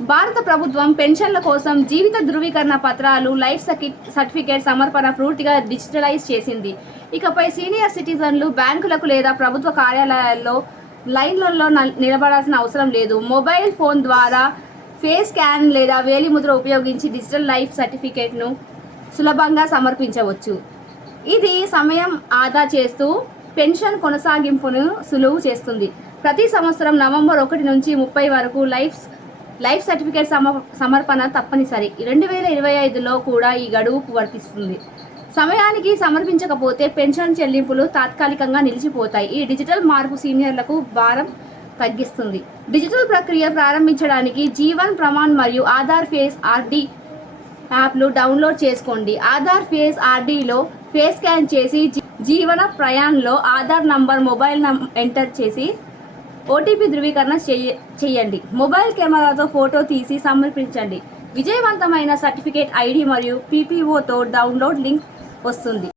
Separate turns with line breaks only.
భారత ప్రభుత్వం పెన్షన్ల కోసం జీవిత ధృవీకరణ పత్రాలు లైఫ్ సర్టిఫికేట్ సమర్పణ పూర్తిగా డిజిటలైజ్ చేసింది. ఇకపై సీనియర్ సిటిజన్లు బ్యాంకులకు లేదా ప్రభుత్వ కార్యాలయాల్లో లైన్లలో నిలబడాల్సిన అవసరం లేదు. మొబైల్ ఫోన్ ద్వారా ఫేస్ స్కాన్ లేదా వేలిముద్ర ఉపయోగించి డిజిటల్ లైఫ్ సర్టిఫికేట్ను సులభంగా సమర్పించవచ్చు. ఇది సమయం ఆదా చేస్తూ పెన్షన్ కొనసాగింపును సులువు చేస్తుంది. ప్రతి సంవత్సరం నవంబర్ ఒకటి నుంచి ముప్పై వరకు లైఫ్ లైఫ్ సర్టిఫికేట్ సమ సమర్పణ తప్పనిసరి. రెండు వేల ఇరవై ఐదులో కూడా ఈ గడువు వర్తిస్తుంది సమయానికి సమర్పించకపోతే పెన్షన్ చెల్లింపులు తాత్కాలికంగా నిలిచిపోతాయి. ఈ డిజిటల్ మార్పు సీనియర్లకు భారం తగ్గిస్తుంది. డిజిటల్ ప్రక్రియ ప్రారంభించడానికి జీవన్ ప్రమాణ్ మరియు ఆధార్ ఫేస్ ఆర్డి యాప్లు డౌన్లోడ్ చేసుకోండి. ఆధార్ ఫేస్ ఆర్డీలో ఫేస్ స్కాన్ చేసి జీవన ప్రయాణంలో ఆధార్ నంబర్ మొబైల్ నం ఎంటర్ చేసి ఓటీపీ ధృవీకరణ చేయండి. మొబైల్ కెమెరాతో ఫోటో తీసి సమర్పించండి. విజయవంతమైన సర్టిఫికేట్ ఐడి మరియు పీపీఓతో డౌన్లోడ్ లింక్ వస్తుంది.